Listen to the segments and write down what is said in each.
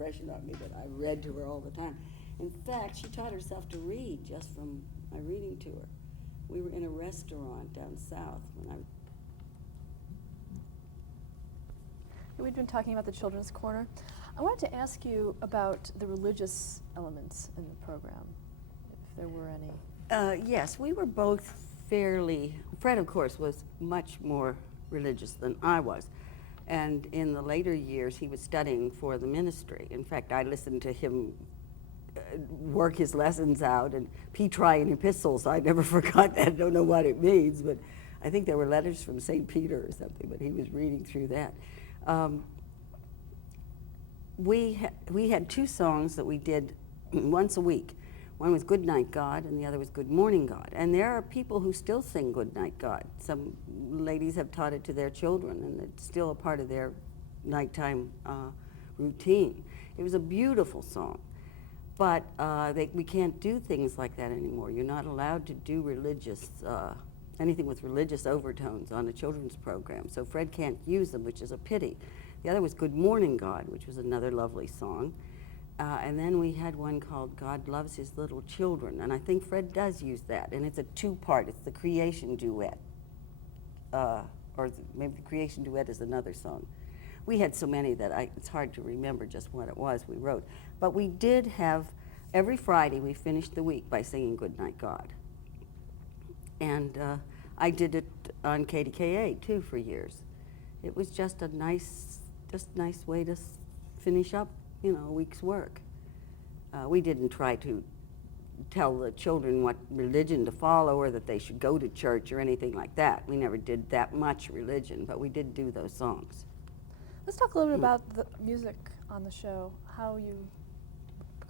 impression on me that I read to her all the time. In fact, she taught herself to read just from my reading to her. We were in a restaurant down south when I... We've been talking about the Children's Corner. I wanted to ask you about the religious elements in the program, if there were any. Yes, we were both fairly... Fred, of course, was much more religious than I was. And in the later years, he was studying for the ministry. In fact, I listened to him work his lessons out, and Petrine epistles. I never forgot that. I don't know what it means, but I think there were letters from St. Peter or something, but he was reading through that. We had two songs that we did once a week. One was Good Night God, and the other was Good Morning God. And there are people who still sing Good Night God. Some ladies have taught it to their children, and it's still a part of their nighttime routine. It was a beautiful song, but we can't do things like that anymore. You're not allowed to do religious, anything with religious overtones on a children's program, so Fred can't use them, which is a pity. The other was Good Morning God, which was another lovely song. And then we had one called God Loves His Little Children, and I think Fred does use that, and it's a two-part. It's the Creation Duet, maybe the Creation Duet is another song. We had so many that it's hard to remember just what it was we wrote. But we did have, every Friday we finished the week by singing Good Night God. And I did it on KDKA too for years. It was just a nice way to finish up, you know, a week's work. We didn't try to tell the children what religion to follow or that they should go to church or anything like that. We never did that much religion, but we did do those songs. Let's talk a little bit about the music on the show, how you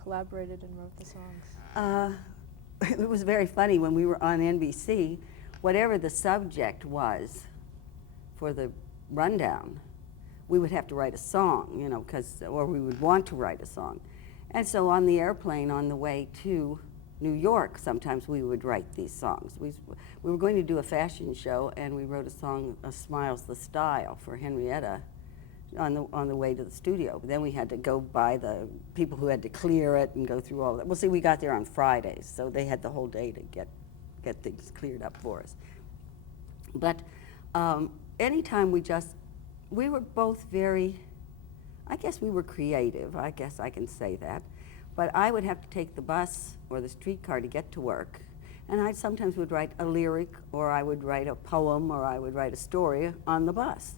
collaborated and wrote the songs. It was very funny when we were on NBC, whatever the subject was for the rundown, we would have to write a song, you know, or we would want to write a song. And so on the airplane on the way to New York, sometimes we would write these songs. We were going to do a fashion show, and we wrote a song, Smile's the Style, for Henrietta on the way to the studio. But then we had to go by the people who had to clear it and go through all of that. Well, see, we got there on Fridays, so they had the whole day to get things cleared up for us. But anytime we were both very, I guess we were creative, I guess I can say that. But I would have to take the bus or the streetcar to get to work. And I sometimes would write a lyric, or I would write a poem, or I would write a story on the bus.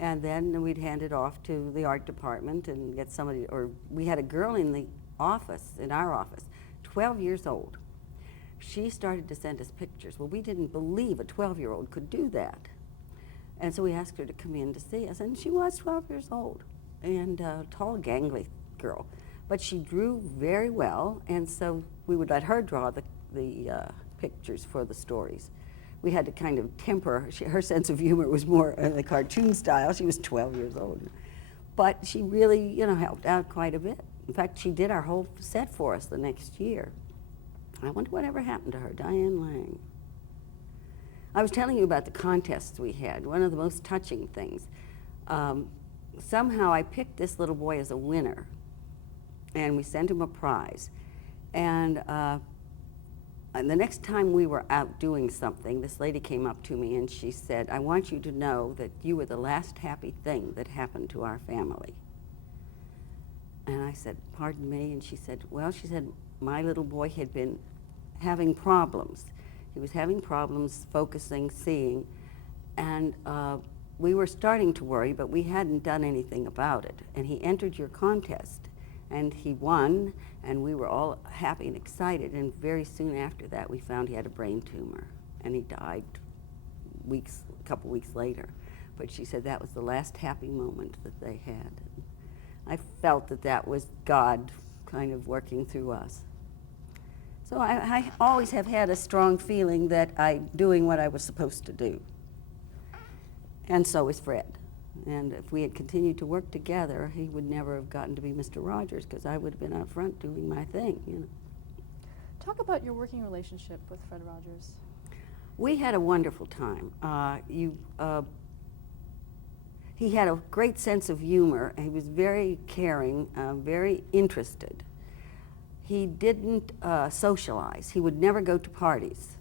And then we'd hand it off to the art department and get somebody, or we had a girl in the office, in our office, 12 years old. She started to send us pictures. Well, we didn't believe a 12-year-old could do that. And so we asked her to come in to see us, and she was 12 years old, and a tall, gangly girl. But she drew very well, and so we would let her draw the pictures for the stories. We had to kind of temper, her sense of humor was more the cartoon style. She was 12 years old. But she really, you know, helped out quite a bit. In fact, she did our whole set for us the next year. I wonder whatever happened to her, Diane Lang. I was telling you about the contests we had, one of the most touching things. Somehow I picked this little boy as a winner, and we sent him a prize. And the next time we were out doing something, this lady came up to me and she said, I want you to know that you were the last happy thing that happened to our family. And I said, pardon me? And she said, well, she said, my little boy had been having problems. He was having problems focusing, seeing, and we were starting to worry, but we hadn't done anything about it. And he entered your contest, and he won, and we were all happy and excited, and very soon after that we found he had a brain tumor, and he died a couple weeks later. But she said that was the last happy moment that they had. I felt that that was God kind of working through us. So I always have had a strong feeling that I'm doing what I was supposed to do. And so is Fred. And if we had continued to work together, he would never have gotten to be Mr. Rogers, because I would have been out front doing my thing, you know. Talk about your working relationship with Fred Rogers. We had a wonderful time. He had a great sense of humor, and he was very caring, very interested. He didn't socialize. He would never go to parties.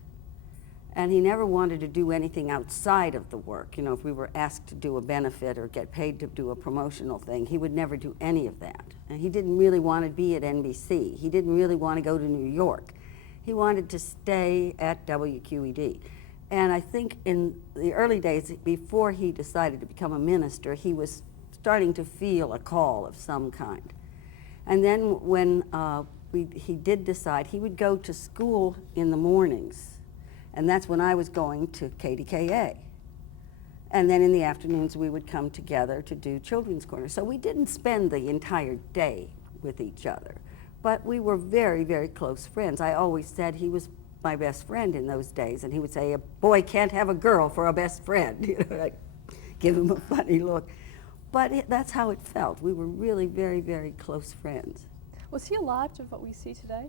And he never wanted to do anything outside of the work. You know, if we were asked to do a benefit or get paid to do a promotional thing, he would never do any of that. And he didn't really want to be at NBC. He didn't really want to go to New York. He wanted to stay at WQED. And I think in the early days, before he decided to become a minister, he was starting to feel a call of some kind. And then when he did decide, he would go to school in the mornings. And that's when I was going to KDKA. And then in the afternoons, we would come together to do Children's Corner. So we didn't spend the entire day with each other, but we were very, very close friends. I always said he was my best friend in those days, and he would say, a boy can't have a girl for a best friend. You know, I'd give him a funny look. But that's how it felt. We were really very, very close friends. Was he a lot of what we see today?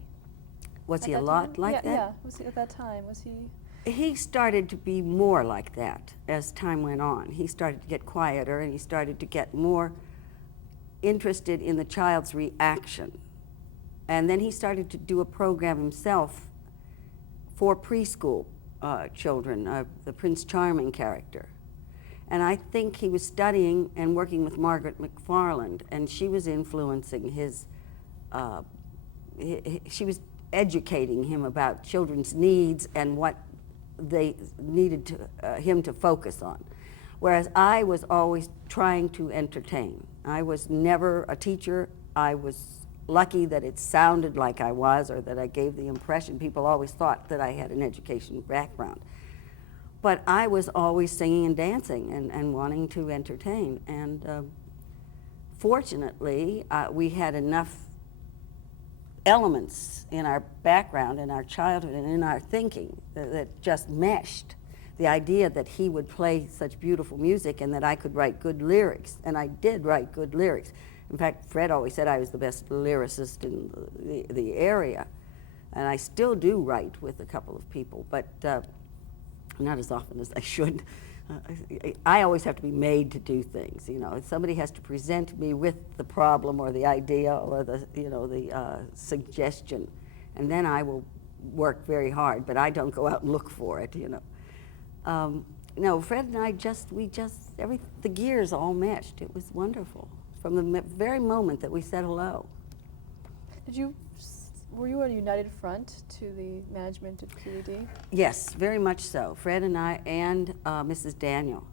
Was At he a that lot time? like Yeah, that? yeah. Was he at that time? Was he? He started to be more like that as time went on. He started to get quieter, and he started to get more interested in the child's reaction. And then he started to do a program himself for preschool children, the Prince Charming character. And I think he was studying and working with Margaret McFarland, and she was influencing his, she was educating him about children's needs and what they needed to, him to focus on. Whereas I was always trying to entertain. I was never a teacher. I was lucky that it sounded like I was, or that I gave the impression. People always thought that I had an education background. But I was always singing and dancing and wanting to entertain. And fortunately, we had enough elements in our background, in our childhood, and in our thinking that just meshed. The idea that he would play such beautiful music and that I could write good lyrics, and I did write good lyrics. In fact, Fred always said I was the best lyricist in the area, and I still do write with a couple of people, but not as often as I should. I always have to be made to do things, you know. Somebody has to present me with the problem or the idea or the, you know, the suggestion, and then I will work very hard, but I don't go out and look for it, you know. No, Fred and I the gears all meshed. It was wonderful from the very moment that we said hello. Were you a united front to the management of QED? Yes, very much so. Fred and I and Mrs. Daniel.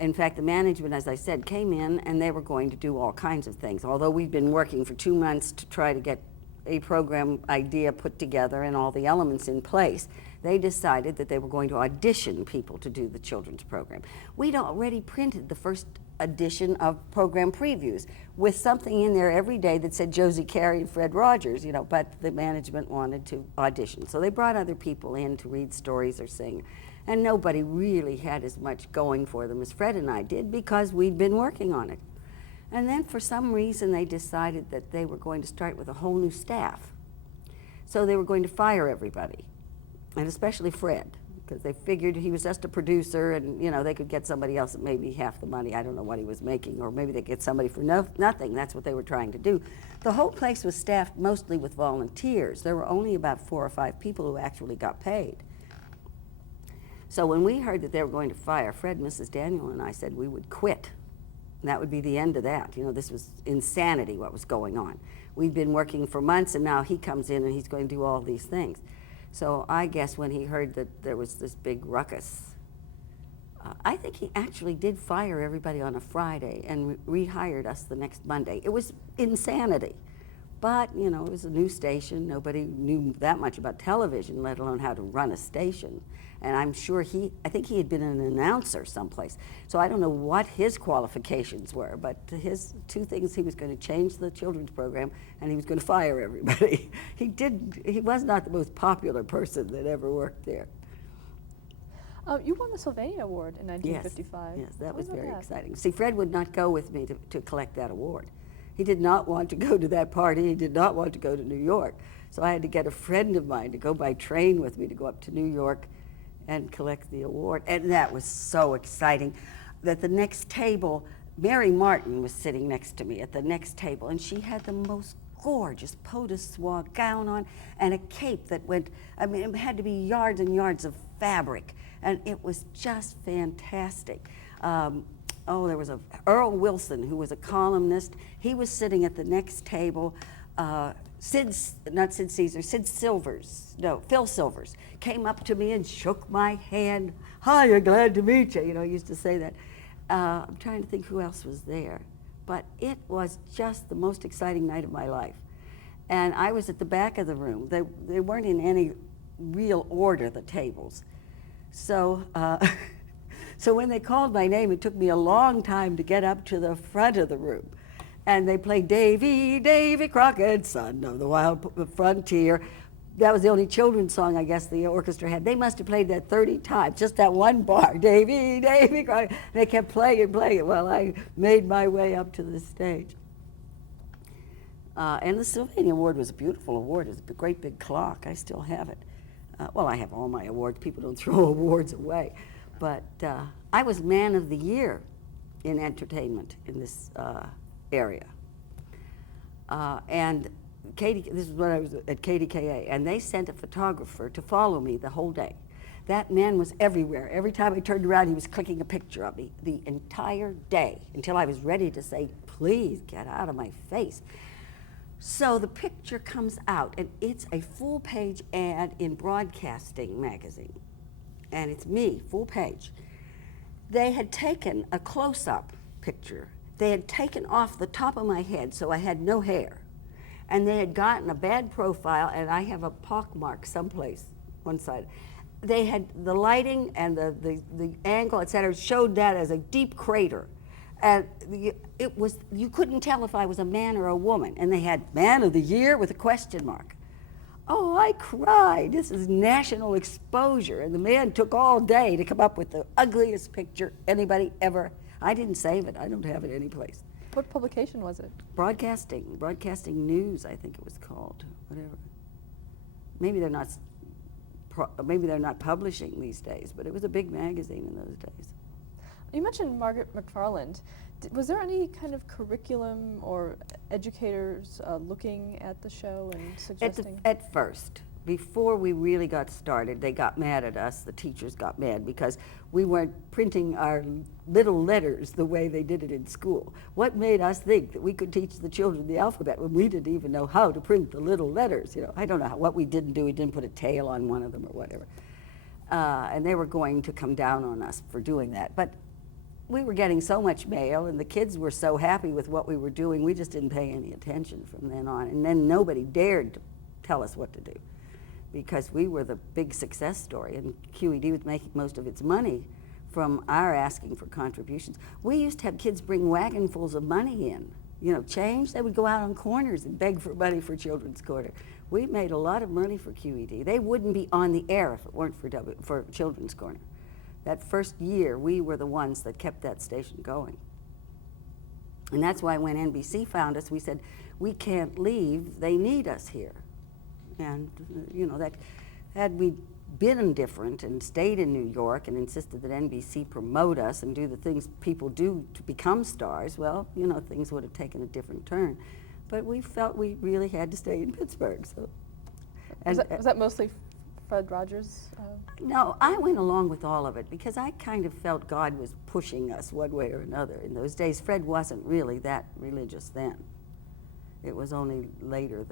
In fact, the management, as I said, came in and they were going to do all kinds of things. Although we'd been working for 2 months to try to get a program idea put together and all the elements in place, they decided that they were going to audition people to do the children's program. We'd already printed the first edition of program previews with something in there every day that said Josie Carey and Fred Rogers, you know, but the management wanted to audition. So they brought other people in to read stories or sing. And nobody really had as much going for them as Fred and I did because we'd been working on it. And then for some reason they decided that they were going to start with a whole new staff. So they were going to fire everybody, and especially Fred, because they figured he was just a producer and, you know, they could get somebody else at maybe half the money. I don't know what he was making, or maybe they'd get somebody for nothing. That's what they were trying to do. The whole place was staffed mostly with volunteers. There were only about 4 or 5 people who actually got paid. So when we heard that they were going to fire Fred, Mrs. Daniel and I said we would quit. And that would be the end of that. You know, this was insanity what was going on. We'd been working for months, and now he comes in and he's going to do all these things. So I guess when he heard that there was this big ruckus, I think he actually did fire everybody on a Friday and rehired us the next Monday. It was insanity. But, you know, it was a new station. Nobody knew that much about television, let alone how to run a station. And I'm sure I think he had been an announcer someplace. So I don't know what his qualifications were, but his 2 things, he was going to change the children's program and he was going to fire everybody. He was not the most popular person that ever worked there. You won the Sylvania Award in 1955. Yes, that was What about very that? exciting. See, Fred would not go with me to collect that award. He did not want to go to that party. He did not want to go to New York. So I had to get a friend of mine to go by train with me to go up to New York and collect the award. And that was so exciting that the next table, Mary Martin was sitting next to me at the next table, and she had the most gorgeous pot de soie gown on and a cape that went, I mean, it had to be yards and yards of fabric, and it was just fantastic. There was Earl Wilson, who was a columnist. He was sitting at the next table. Phil Silvers came up to me and shook my hand. Hi, glad to meet you. You know, he used to say that. I'm trying to think who else was there. But it was just the most exciting night of my life. And I was at the back of the room. They weren't in any real order, the tables. So, so when they called my name, it took me a long time to get up to the front of the room. And they played Davy, Davy Crockett, son of the wild frontier. That was the only children's song I guess the orchestra had. They must have played that 30 times, just that one bar, Davy, Davy Crockett. They kept playing and playing it while I made my way up to the stage. And the Sylvania Award was a beautiful award. It was a great big clock. I still have it. Well, I have all my awards. People don't throw awards away. But I was Man of the Year in entertainment in this area. And this is when I was at KDKA, and they sent a photographer to follow me the whole day. That man was everywhere. Every time I turned around, he was clicking a picture of me the entire day until I was ready to say, please get out of my face. So the picture comes out, and it's a full-page ad in Broadcasting magazine, and it's me, full page. They had taken a close-up picture. They had taken off the top of my head, so I had no hair. And they had gotten a bad profile, and I have a pockmark someplace, one side. They had the lighting and the angle, et cetera, showed that as a deep crater. And it was, you couldn't tell if I was a man or a woman. And they had Man of the Year with a question mark. Oh, I cried. This is national exposure. And the man took all day to come up with the ugliest picture anybody ever. I didn't save it. I don't have it anyplace. What publication was it? Broadcasting News, I think it was called, whatever. Maybe they're not publishing these days, but it was a big magazine in those days. You mentioned Margaret McFarland. Was there any kind of curriculum or educators looking at the show and suggesting? At first, before we really got started, they got mad at us. The teachers got mad because we weren't printing our little letters the way they did it in school. What made us think that we could teach the children the alphabet when we didn't even know how to print the little letters? You know, I don't know what we didn't do. We didn't put a tail on one of them or whatever. And they were going to come down on us for doing that. But we were getting so much mail, and the kids were so happy with what we were doing, we just didn't pay any attention from then on. And then nobody dared to tell us what to do, because we were the big success story, and QED was making most of its money from our asking for contributions. We used to have kids bring wagonfuls of money in, you know, change. They would go out on corners and beg for money for Children's Corner. We made a lot of money for QED. They wouldn't be on the air if it weren't for Children's Corner. That first year, we were the ones that kept that station going. And that's why when NBC found us, we said, we can't leave, they need us here. And, you know, that had we been indifferent and stayed in New York and insisted that NBC promote us and do the things people do to become stars, well, you know, things would have taken a different turn. But we felt we really had to stay in Pittsburgh. So. Was that mostly Fred Rogers? No, I went along with all of it because I kind of felt God was pushing us one way or another. In those days, Fred wasn't really that religious then. It was only later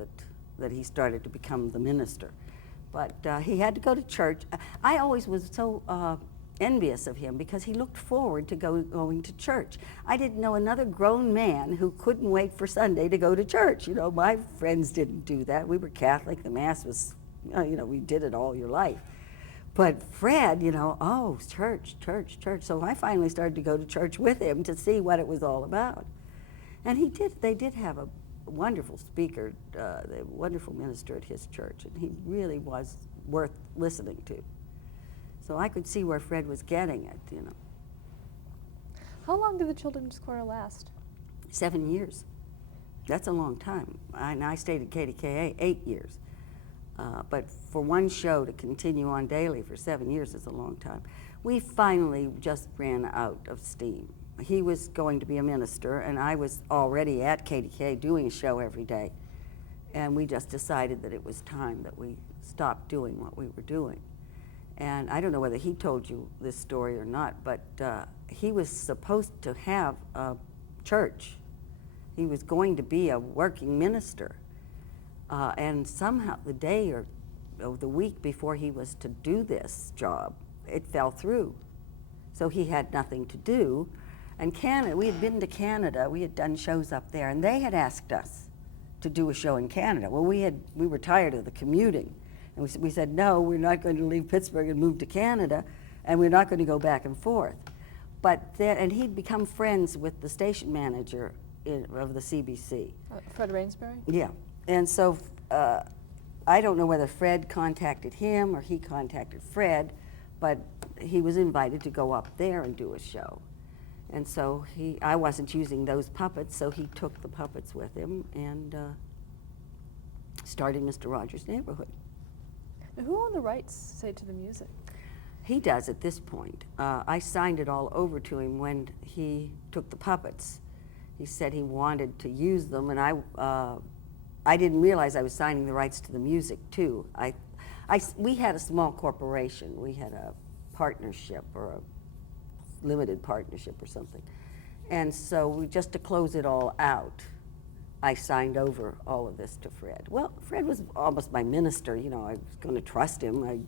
that he started to become the minister. But he had to go to church. I always was so envious of him because he looked forward to going to church. I didn't know another grown man who couldn't wait for Sunday to go to church. You know, my friends didn't do that. We were Catholic. The Mass was, you know, we did it all your life. But Fred, you know, oh, church, church, church. So I finally started to go to church with him to see what it was all about. And they did have a wonderful speaker, the wonderful minister at his church, and he really was worth listening to. So I could see where Fred was getting it, you know. How long did the Children's Corner last? 7 years. That's a long time. I stayed at KDKA 8 years. But for one show to continue on daily for 7 years is a long time. We finally just ran out of steam. he was going to be a minister, and I was already at KDK doing a show every day. And we just decided that it was time that we stopped doing what we were doing. And I don't know whether he told you this story or not, but he was supposed to have a church. He was going to be a working minister. And somehow the day or the week before he was to do this job, it fell through. So he had nothing to do. And Canada, we had been to Canada, we had done shows up there, and they had asked us to do a show in Canada. Well, we were tired of the commuting. And we said, no, we're not going to leave Pittsburgh and move to Canada, and we're not going to go back and forth. But then, and he'd become friends with the station manager of the CBC. Fred Rainsbury? Yeah. And so I don't know whether Fred contacted him or he contacted Fred, but he was invited to go up there and do a show. And so I wasn't using those puppets, so he took the puppets with him and started Mr. Rogers' Neighborhood. Now, who owned the rights, say, to the music? He does at this point. I signed it all over to him when he took the puppets. He said he wanted to use them, and I didn't realize I was signing the rights to the music too. We had a small corporation. We had a partnership or a limited partnership or something. And so just to close it all out, I signed over all of this to Fred. Well, Fred was almost my minister, you know, I was going to trust him.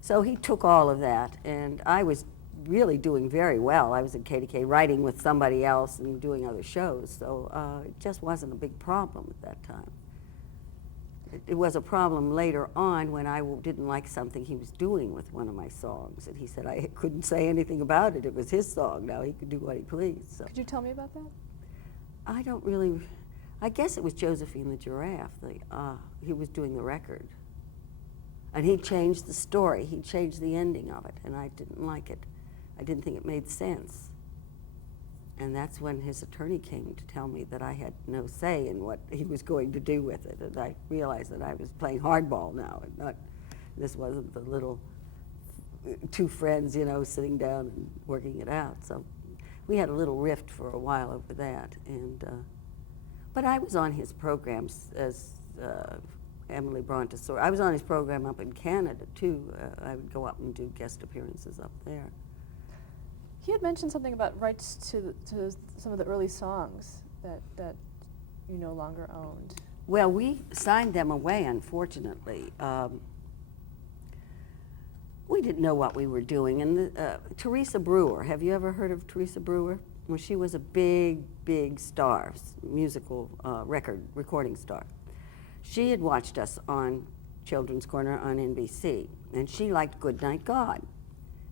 So he took all of that, and I was really doing very well. I was at KDK writing with somebody else and doing other shows, so it just wasn't a big problem at that time. It was a problem later on when I didn't like something he was doing with one of my songs, and he said I couldn't say anything about it. It was his song. Now he could do what he pleased. So. Could you tell me about that? I don't really. I guess it was Josephine the Giraffe. He was doing the record, and he changed the story. He changed the ending of it, and I didn't like it. I didn't think it made sense. And that's when his attorney came to tell me that I had no say in what he was going to do with it. And I realized that I was playing hardball now, and this wasn't the little two friends, you know, sitting down and working it out. So we had a little rift for a while over that. But I was on his programs as Emily Brontesaur. I was on his program up in Canada, too. I would go up and do guest appearances up there. He had mentioned something about rights to some of the early songs that you no longer owned. Well, we signed them away, unfortunately. We didn't know what we were doing. And Teresa Brewer, have you ever heard of Teresa Brewer? Well, she was a big, big star, musical recording star. She had watched us on Children's Corner on NBC, and she liked Goodnight God.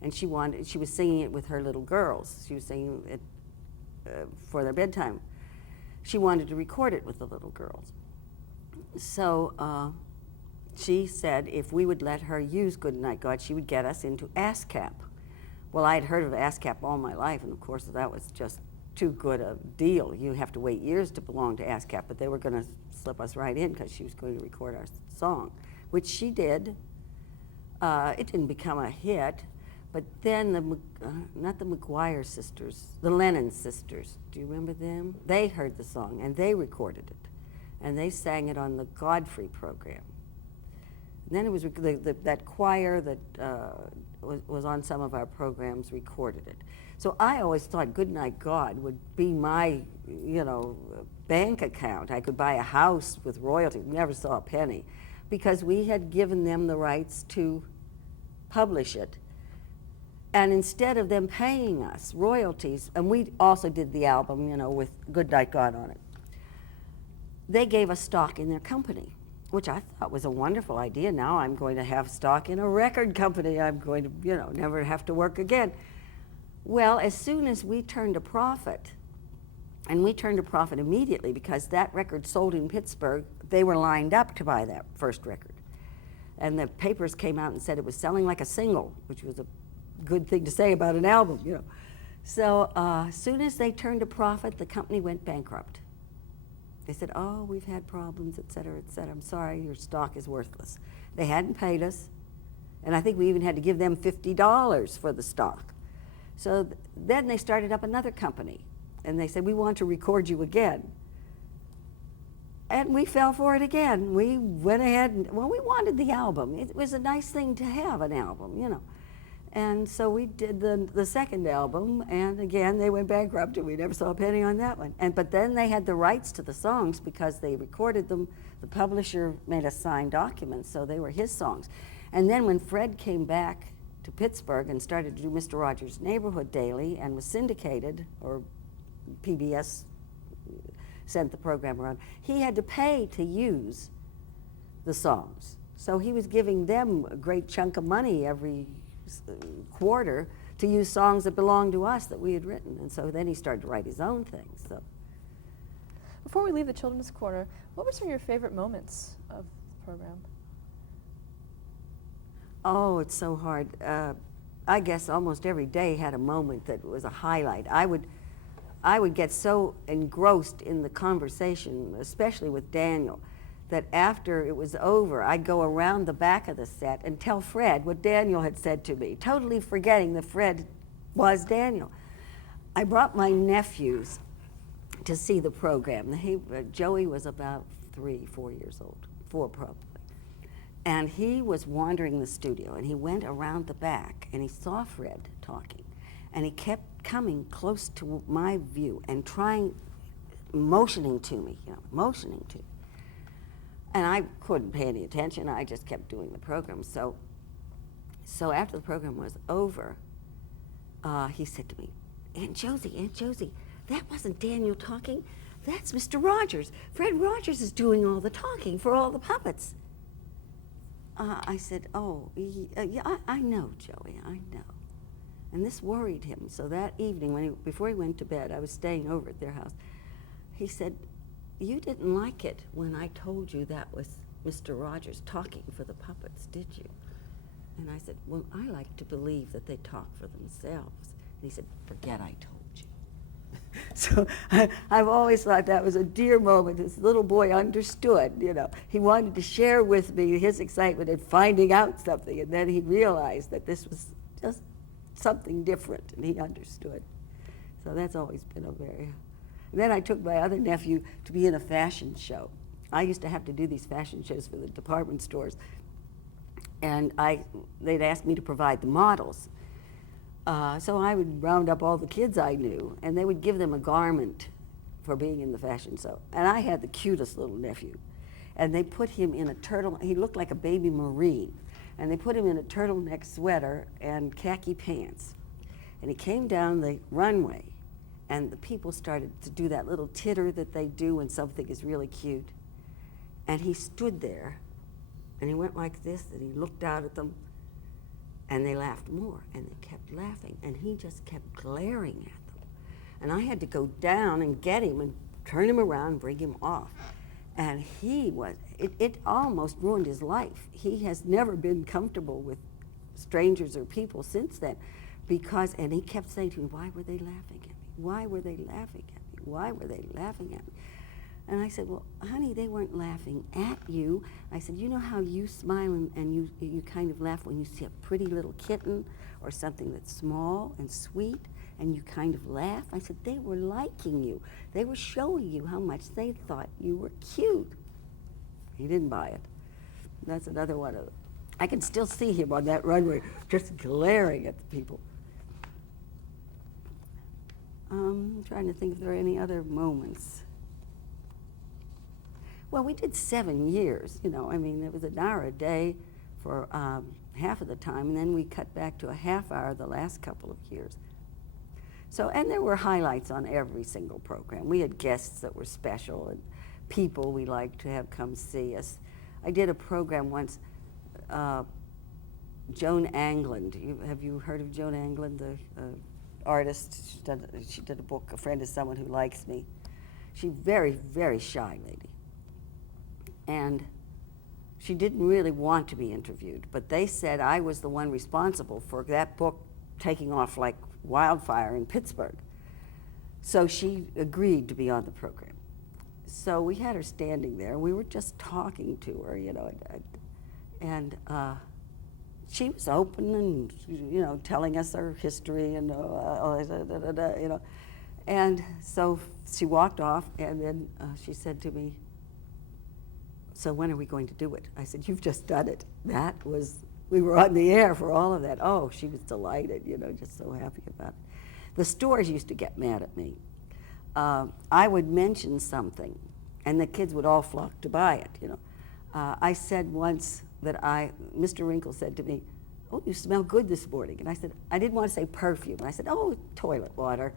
And she was singing it with her little girls. She was singing it for their bedtime. She wanted to record it with the little girls. So she said if we would let her use Goodnight God, she would get us into ASCAP. Well, I had heard of ASCAP all my life, and of course that was just too good a deal. You have to wait years to belong to ASCAP, but they were going to slip us right in because she was going to record our song, which she did. It didn't become a hit. But then not the McGuire sisters, the Lennon sisters, do you remember them? They heard the song and they recorded it. And they sang it on the Godfrey program. And then it was that choir that was on some of our programs recorded it. So I always thought Goodnight God would be my, you know, bank account. I could buy a house with royalties, never saw a penny, because we had given them the rights to publish it. And instead of them paying us royalties, and we also did the album, you know, with Goodnight God on it, they gave us stock in their company, which I thought was a wonderful idea. Now I'm going to have stock in a record company. I'm going to, you know, never have to work again. Well, as soon as we turned a profit, and we turned a profit immediately because that record sold in Pittsburgh, they were lined up to buy that first record. And the papers came out and said it was selling like a single, which was a good thing to say about an album, you know. So as soon as they turned a profit, the company went bankrupt. They said, oh, we've had problems, et cetera, et cetera. I'm sorry, your stock is worthless. They hadn't paid us, and I think we even had to give them $50 for the stock. So then they started up another company, and they said, we want to record you again. And we fell for it again. We went ahead and, well, we wanted the album. It was a nice thing to have an album, you know. And so we did the second album, and again, they went bankrupt, and we never saw a penny on that one. But then they had the rights to the songs because they recorded them. The publisher made us sign documents, so they were his songs. And then when Fred came back to Pittsburgh and started to do Mr. Rogers' Neighborhood Daily and was syndicated, or PBS sent the program around, he had to pay to use the songs. So he was giving them a great chunk of money every quarter to use songs that belonged to us that we had written. And so then he started to write his own things. So. Before we leave the Children's Corner, what were some of your favorite moments of the program? Oh, it's so hard. I guess almost every day had a moment that was a highlight. I would get so engrossed in the conversation, especially with Daniel, that after it was over, I'd go around the back of the set and tell Fred what Daniel had said to me, totally forgetting that Fred was Daniel. I brought my nephews to see the program. Joey was about 3, 4 years old, 4 probably. And he was wandering the studio, and he went around the back, and he saw Fred talking, and he kept coming close to my view and motioning to me, motioning to me. And I couldn't pay any attention. I just kept doing the program. So after the program was over, he said to me, Aunt Josie, that wasn't Daniel talking. That's Mr. Rogers. Fred Rogers is doing all the talking for all the puppets. I said, oh, yeah, I know, Joey, I know. And this worried him. So that evening, before he went to bed, I was staying over at their house. He said, you didn't like it when I told you that was Mr. Rogers talking for the puppets, did you? And I said, well, I like to believe that they talk for themselves. And he said, forget I told you. So I've always thought that was a dear moment. This little boy understood, He wanted to share with me his excitement in finding out something, and then he realized that this was just something different, and he understood. So that's always been a very... And then I took my other nephew to be in a fashion show. I used to have to do these fashion shows for the department stores, and they'd ask me to provide the models. So I would round up all the kids I knew, and they would give them a garment for being in the fashion show. And I had the cutest little nephew. And they put him in he looked like a baby Marine. And they put him in a turtleneck sweater and khaki pants. And he came down the runway, and the people started to do that little titter that they do when something is really cute. And he stood there, and he went like this, and he looked out at them, and they laughed more, and they kept laughing, and he just kept glaring at them. And I had to go down and get him and turn him around and bring him off. And it almost ruined his life. He has never been comfortable with strangers or people since then, and he kept saying to me, why were they laughing at me? Why were they laughing at me? Why were they laughing at me? And I said, well, honey, they weren't laughing at you. I said, you know how you smile and you kind of laugh when you see a pretty little kitten or something that's small and sweet, and you kind of laugh? I said, they were liking you. They were showing you how much they thought you were cute. He didn't buy it. That's another one of them. I can still see him on that runway, just glaring at the people. I'm trying to think if there are any other moments. Well, we did 7 years, it was an hour a day for half of the time, and then we cut back to a half hour the last couple of years. So, and there were highlights on every single program. We had guests that were special and people we liked to have come see us. I did a program once, Joan Anglin. Have you heard of Joan Anglin, the artist? She did a book, A Friend is Someone Who Likes Me. She's very, very shy lady. And she didn't really want to be interviewed, but they said I was the one responsible for that book taking off like wildfire in Pittsburgh. So she agreed to be on the program. So we had her standing there. We were just talking to her, and she was open and, you know, telling us her history and, you know. And so she walked off, and then she said to me, so when are we going to do it? I said, you've just done it. That was, we were on the air for all of that. Oh, she was delighted, you know, just so happy about it. The stores used to get mad at me. I would mention something, and the kids would all flock to buy it, you know. I said once that Mr. Wrinkle said to me, oh, you smell good this morning. And I said, I didn't want to say perfume. And I said, oh, toilet water.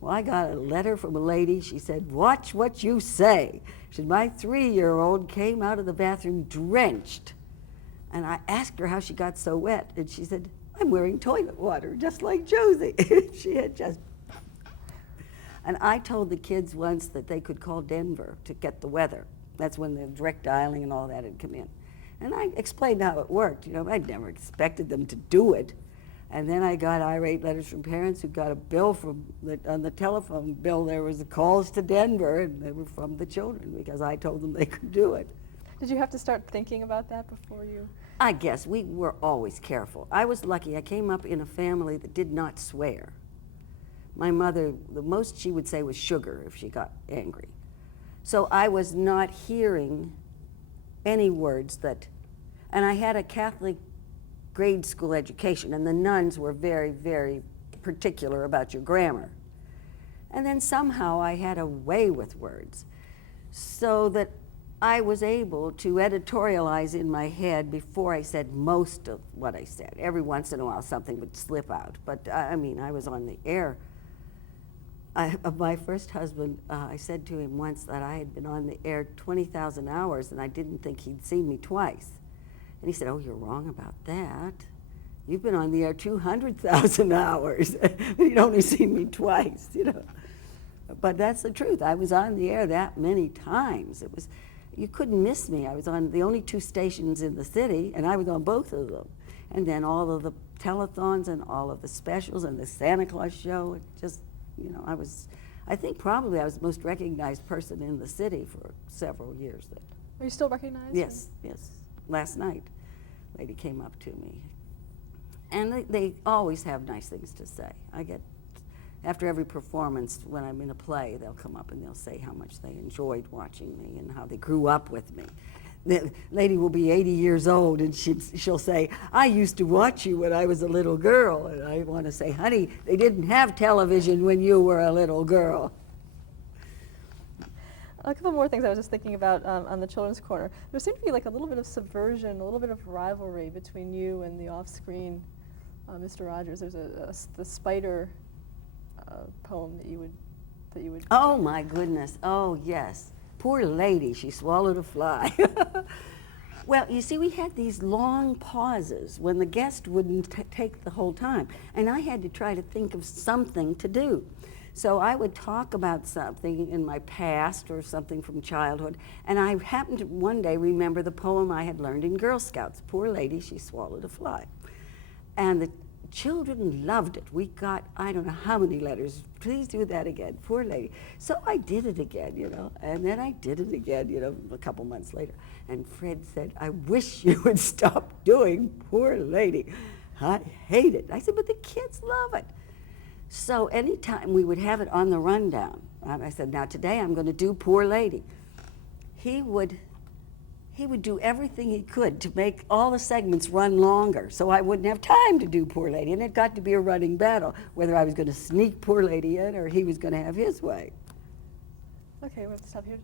Well, I got a letter from a lady. She said, watch what you say. She said, my 3-year-old came out of the bathroom drenched. And I asked her how she got so wet. And she said, I'm wearing toilet water, just like Josie. She had just... And I told the kids once that they could call Denver to get the weather. That's when the direct dialing and all that had come in. And I explained how it worked. You know, I'd never expected them to do it. And then I got irate letters from parents who got a bill from on the telephone bill. There was calls to Denver, and they were from the children because I told them they could do it. Did you have to start thinking about that before you? I guess we were always careful. I was lucky. I came up in a family that did not swear. My mother, the most she would say was sugar if she got angry. So I was not hearing any words that, and I had a Catholic grade school education, and the nuns were very, very particular about your grammar. And then somehow I had a way with words, so that I was able to editorialize in my head before I said most of what I said. Every once in a while something would slip out, but I mean, I was on the air. Of my first husband, I said to him once that I had been on the air 20,000 hours and I didn't think he'd seen me twice. And he said, oh, you're wrong about that. You've been on the air 200,000 hours. You'd only seen me twice, you know. But that's the truth. I was on the air that many times. It was, you couldn't miss me. I was on the only 2 stations in the city, and I was on both of them. And then all of the telethons and all of the specials and the Santa Claus show. It just, you know, I think probably I was the most recognized person in the city for several years. Are you still recognized? Yes, yes. Last night, a lady came up to me. And they always have nice things to say. I get, after every performance, when I'm in a play, they'll come up and they'll say how much they enjoyed watching me and how they grew up with me. The lady will be 80 years old, and she'll say, I used to watch you when I was a little girl. And I want to say, honey, they didn't have television when you were a little girl. A couple more things I was just thinking about on the Children's Corner. There seemed to be like a little bit of subversion, a little bit of rivalry between you and the off-screen Mr. Rogers. There's the spider poem that you would. Oh my goodness! Oh yes, poor lady, she swallowed a fly. Well, you see, we had these long pauses when the guest wouldn't take the whole time, and I had to try to think of something to do. So I would talk about something in my past or something from childhood, and I happened to one day remember the poem I had learned in Girl Scouts, Poor Lady, She Swallowed a Fly. And the children loved it. We got, I don't know how many letters, please do that again, poor lady. So I did it again, you know, and then I did it again, you know, a couple months later. And Fred said, I wish you would stop doing Poor Lady. I hate it. I said, but the kids love it. So anytime we would have it on the rundown, I said, now today I'm going to do Poor Lady. He would do everything he could to make all the segments run longer so I wouldn't have time to do Poor Lady. And it got to be a running battle, whether I was going to sneak Poor Lady in or he was going to have his way. Okay, we'll have to stop here.